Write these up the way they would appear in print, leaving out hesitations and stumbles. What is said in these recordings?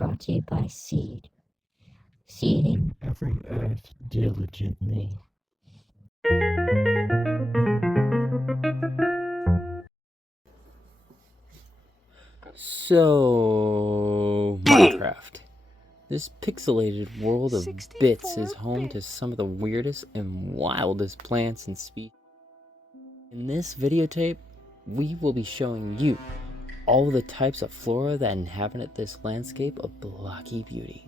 brought to you by S.E.E.D. Seeding every earth diligently. So, Minecraft. This pixelated world of bits is home to some of the weirdest and wildest plants and species. In this videotape, we will be showing you all the types of flora that inhabit this landscape of blocky beauty.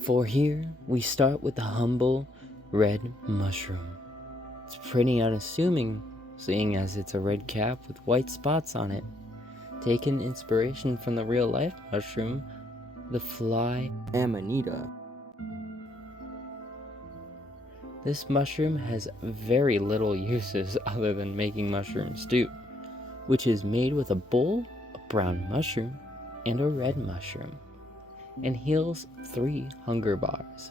For here, we start with the humble red mushroom. It's pretty unassuming, seeing as it's a red cap with white spots on it. Taking inspiration from the real-life mushroom, the fly amanita. This mushroom has very little uses other than making mushroom stew, which is made with a bowl, a brown mushroom, and a red mushroom, and heals 3 hunger bars,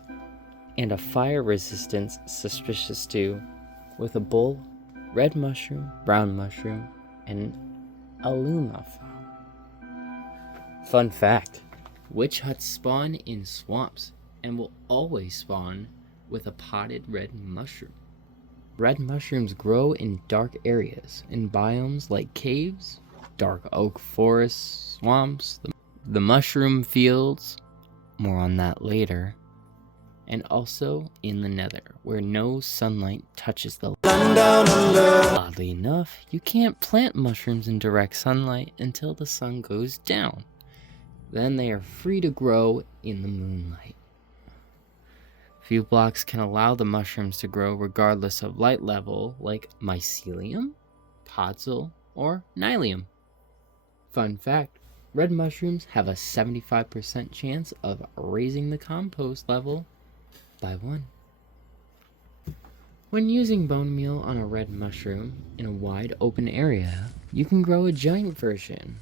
and a fire resistance suspicious stew with a bowl, red mushroom, brown mushroom, and aluma. Fun fact, witch huts spawn in swamps and will always spawn with a potted red mushroom. Red mushrooms grow in dark areas, in biomes like caves, dark oak forests, swamps, the mushroom fields, more on that later, and also in the nether, where no sunlight touches the land. Oddly enough, you can't plant mushrooms in direct sunlight until the sun goes down. Then they are free to grow in the moonlight. Few blocks can allow the mushrooms to grow regardless of light level, like mycelium, podzol, or nylium. Fun fact, red mushrooms have a 75% chance of raising the compost level by 1. When using bone meal on a red mushroom in a wide open area, you can grow a giant version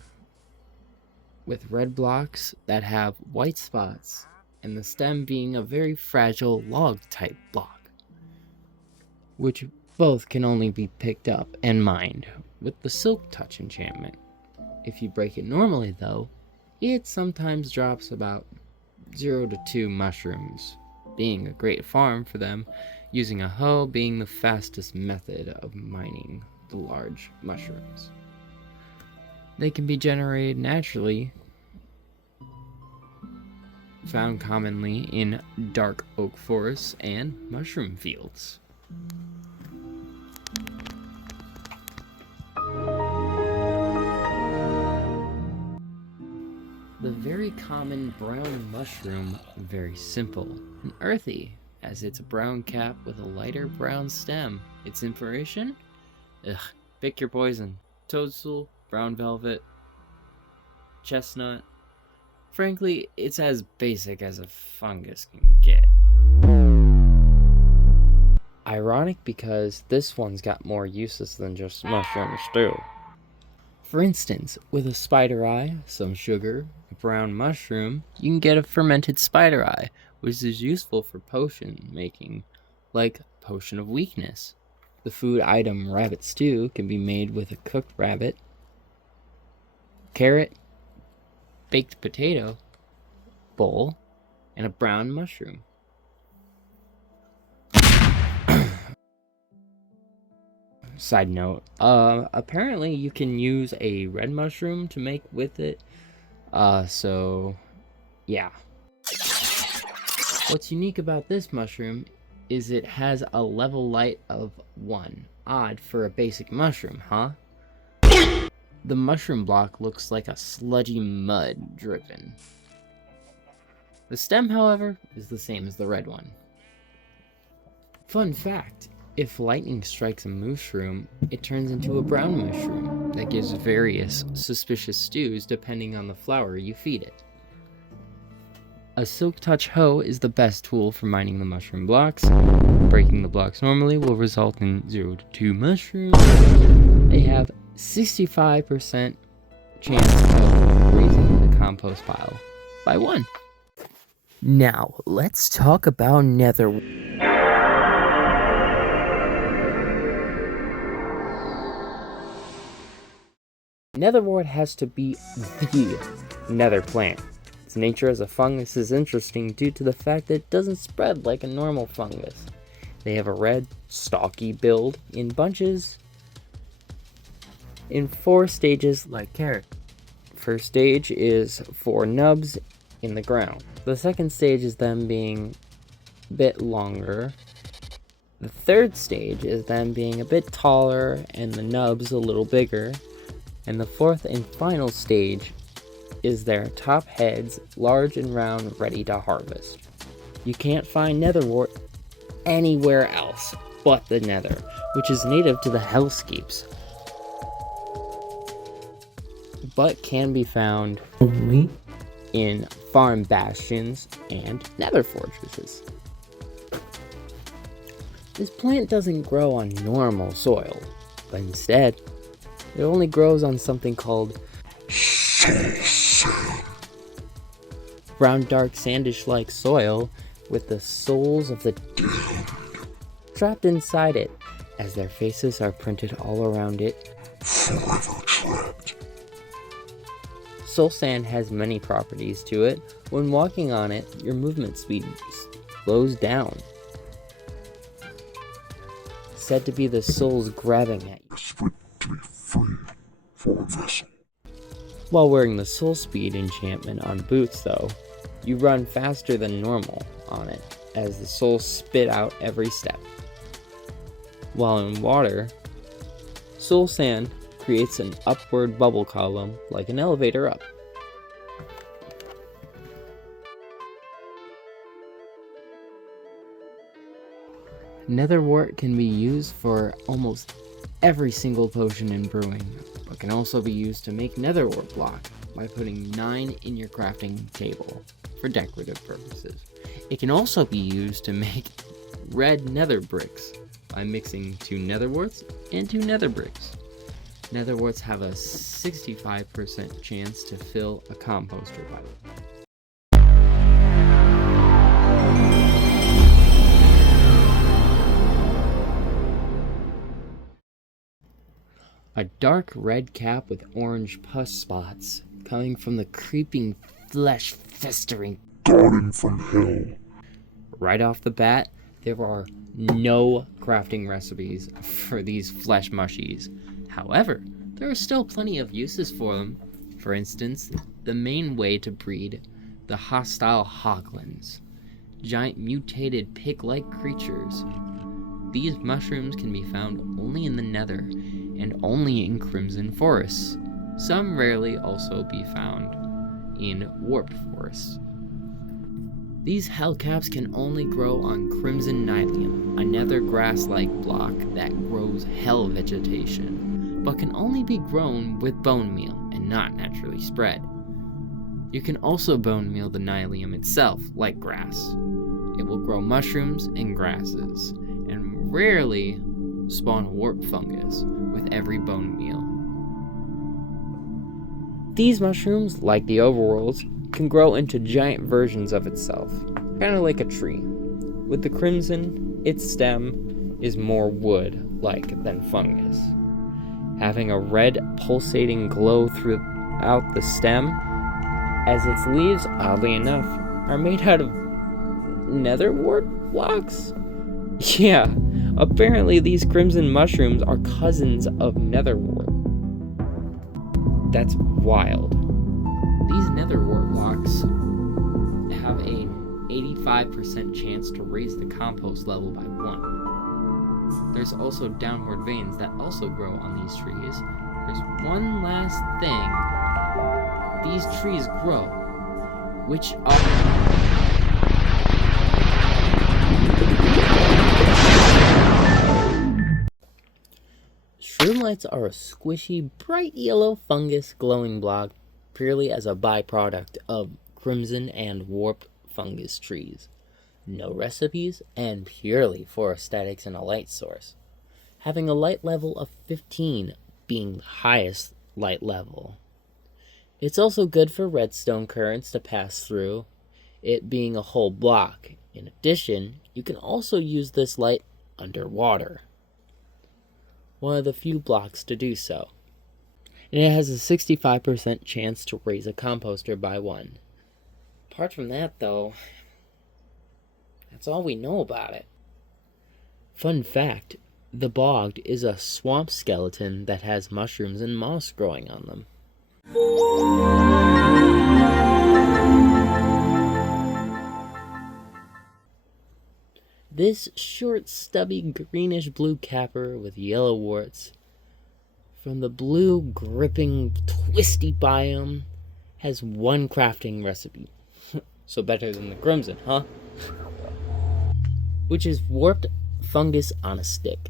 with red blocks that have white spots, and the stem being a very fragile log type block, which both can only be picked up and mined with the silk touch enchantment. If you break it normally though, it sometimes drops about 0 to 2 mushrooms, being a great farm for them, using a hoe being the fastest method of mining the large mushrooms. They can be generated naturally, found commonly in dark oak forests and mushroom fields. The very common brown mushroom, very simple and earthy, as it's a brown cap with a lighter brown stem. Its inspiration? Pick your poison. Toadstool, brown velvet, chestnut. Frankly, it's as basic as a fungus can get. Ironic because this one's got more uses than just mushroom stew. For instance, with a spider eye, some sugar, a brown mushroom, you can get a fermented spider eye, which is useful for potion making, like potion of weakness. The food item rabbit stew can be made with a cooked rabbit, carrot, baked potato, bowl, and a brown mushroom. Side note, apparently you can use a red mushroom to make with it, so yeah. What's unique about this mushroom is it has a level light of 1. Odd for a basic mushroom, huh? The mushroom block looks like a sludgy mud dripping. The stem, however, is the same as the red one. Fun fact, if lightning strikes a mushroom, it turns into a brown mushroom that gives various suspicious stews depending on the flower you feed it. A silk touch hoe is the best tool for mining the mushroom blocks. Breaking the blocks normally will result in 0 to 2 mushrooms. They have 65% chance of raising the compost pile by 1. Now, let's talk about nether. Netherwort has to be the nether plant. Its nature as a fungus is interesting due to the fact that it doesn't spread like a normal fungus. They have a red, stalky build in bunches in 4 stages like carrot. First stage is 4 nubs in the ground. The second stage is them being a bit longer. The third stage is them being a bit taller and the nubs a little bigger. And the fourth and final stage is their top heads, large and round, ready to harvest. You can't find netherwort anywhere else but the nether, which is native to the hellscapes, but can be found only in farm bastions and nether fortresses. This plant doesn't grow on normal soil, but instead, it only grows on something called brown, dark, sandish-like soil with the souls of the trapped inside it, as their faces are printed all around it. Forever trapped. Soul sand has many properties to it. When walking on it, your movement speed slows down. Said to be the souls grabbing at you. Desperate to be free for a vessel. While wearing the soul speed enchantment on boots though, you run faster than normal on it, as the souls spit out every step. While in water, soul sand creates an upward bubble column like an elevator up. Netherwort can be used for almost every single potion in brewing, but can also be used to make netherwort block by putting 9 in your crafting table for decorative purposes. It can also be used to make red nether bricks by mixing 2 netherworts and 2 nether bricks. Netherworts have a 65% chance to fill a composter pile. A dark red cap with orange pus spots coming from the creeping flesh festering Darting from hell. right off the bat. There are no crafting recipes for these flesh mushies. However, there are still plenty of uses for them. For instance, the main way to breed the hostile hoglins, giant mutated pig-like creatures. These mushrooms can be found only in the nether and only in crimson forests. Some rarely also be found in warped forests. These hellcaps can only grow on crimson nylium, a nether grass-like block that grows hell vegetation, but can only be grown with bone meal and not naturally spread. You can also bone meal the nylium itself, like grass. It will grow mushrooms and grasses, and rarely spawn warp fungus with every bone meal. These mushrooms, like the overworlds, can grow into giant versions of itself, kind of like a tree. With the crimson, its stem is more wood-like than fungus, having a red pulsating glow throughout the stem, as its leaves, oddly enough, are made out of netherwort blocks? Yeah, apparently these crimson mushrooms are cousins of netherwort. That's wild. These netherwort blocks have a 85% chance to raise the compost level by 1. There's also downward veins that also grow on these trees. There's one last thing these trees grow, which are... Shroomlights are a squishy, bright yellow fungus glowing block purely as a byproduct of crimson and warp fungus trees. No recipes, and purely for aesthetics and a light source, having a light level of 15 being the highest light level. It's also good for redstone currents to pass through, it being a whole block. In addition, you can also use this light underwater. One of the few blocks to do so. and it has a 65% chance to raise a composter by 1. Apart from that, though, that's all we know about it. Fun fact, the bog is a swamp skeleton that has mushrooms and moss growing on them. This short, stubby, greenish-blue capper with yellow warts from the blue, gripping, twisty biome has one crafting recipe. So better than the crimson, huh? Which is warped fungus on a stick.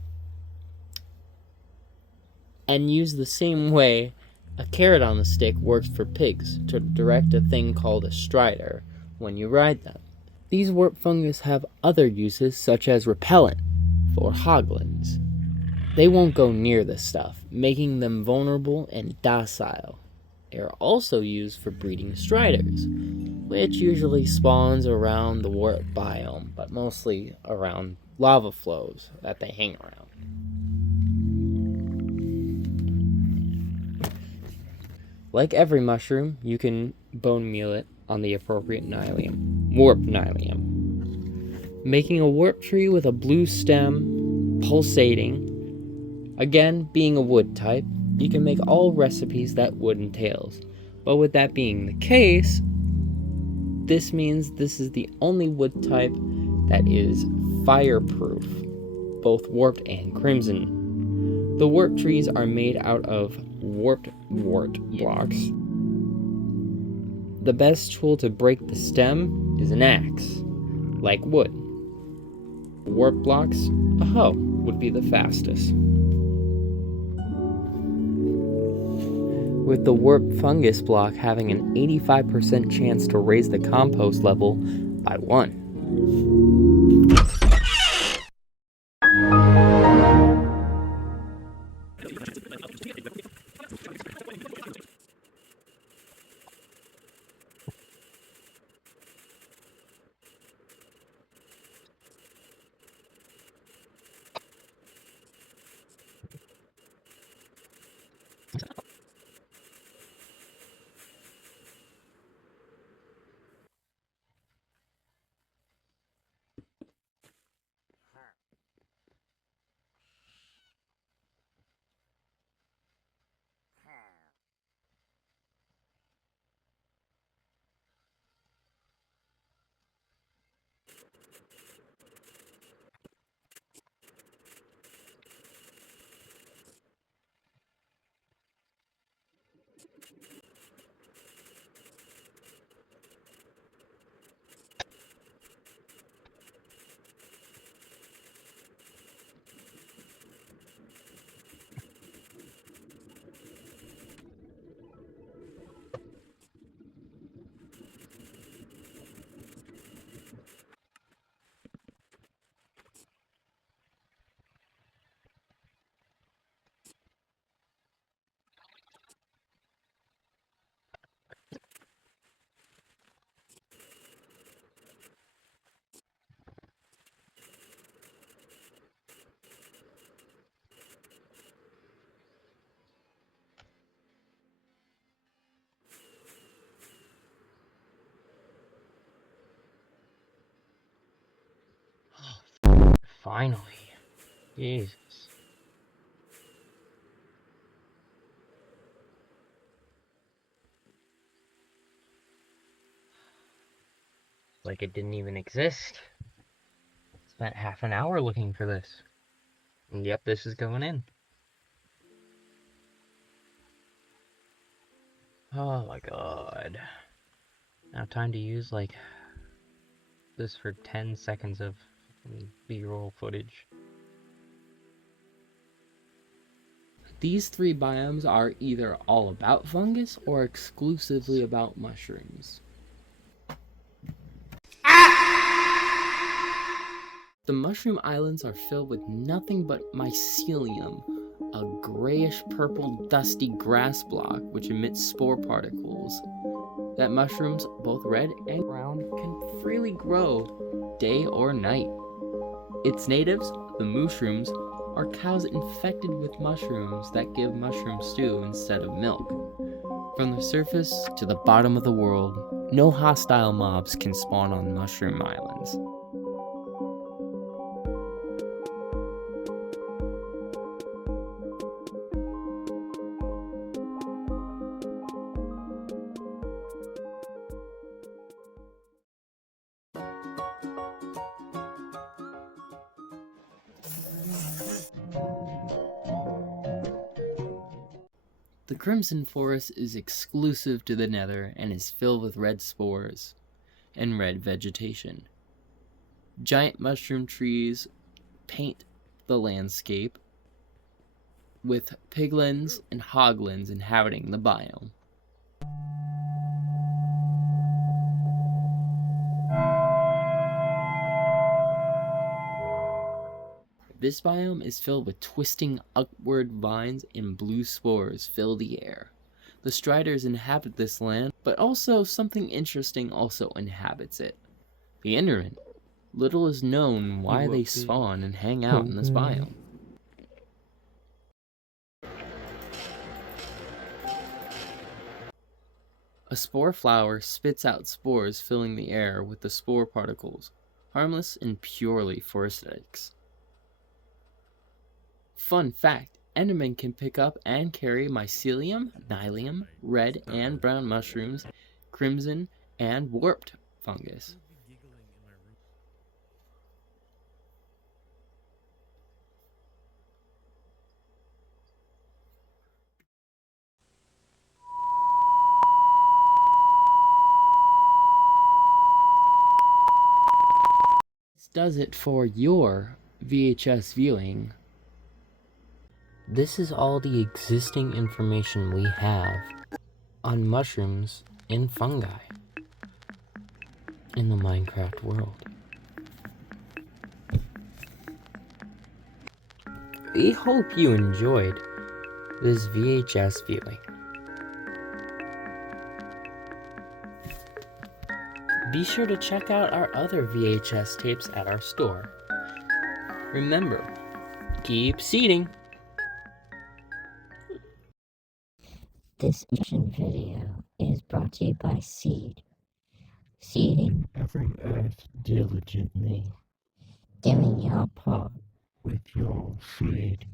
And used the same way a carrot on the stick works for pigs to direct a thing called a strider when you ride them. These warp fungus have other uses such as repellent for hoglins. They won't go near this stuff, making them vulnerable and docile. They are also used for breeding striders, which usually spawns around the warp biome, but mostly around lava flows that they hang around. Like every mushroom, you can bone meal it on the appropriate nylium, warp nylium, making a warp tree with a blue stem, pulsating. Again, being a wood type, you can make all recipes that wood entails. But with that being the case, this means this is the only wood type that is fireproof, both warped and crimson. The warp trees are made out of warped wart blocks. The best tool to break the stem is an axe, like wood. Warp blocks, a hoe would be the fastest. With the warp fungus block having an 85% chance to raise the compost level by 1. Finally. Jesus. Like it didn't even exist. Spent half an hour looking for this. And yep, this is going in. Oh my god. Now time to use like this for 10 seconds of B-roll footage. These 3 biomes are either all about fungus or exclusively about mushrooms. The mushroom islands are filled with nothing but mycelium, a grayish-purple dusty grass block which emits spore particles that mushrooms, both red and brown, can freely grow day or night. Its natives, the mushrooms, are cows infected with mushrooms that give mushroom stew instead of milk. From the surface to the bottom of the world, no hostile mobs can spawn on mushroom islands. The Crimson Forest is exclusive to the Nether and is filled with red spores and red vegetation. Giant mushroom trees paint the landscape, with piglins and hoglins inhabiting the biome. This biome is filled with twisting upward vines and blue spores fill the air. The Striders inhabit this land, but also something interesting also inhabits it. The Endermen. Little is known why they spawn and hang out in this biome. A spore flower spits out spores filling the air with the spore particles, harmless and purely for aesthetics. Fun fact, Endermen can pick up and carry mycelium, nylium, red and brown mushrooms, crimson, and warped fungus. This does it for your VHS viewing. This is all the existing information we have on mushrooms and fungi in the Minecraft world. We hope you enjoyed this VHS viewing. Be sure to check out our other VHS tapes at our store. Remember, keep seeding! This mission video is brought to you by S.E.E.D. Seeding every earth diligently, doing your part with your seed.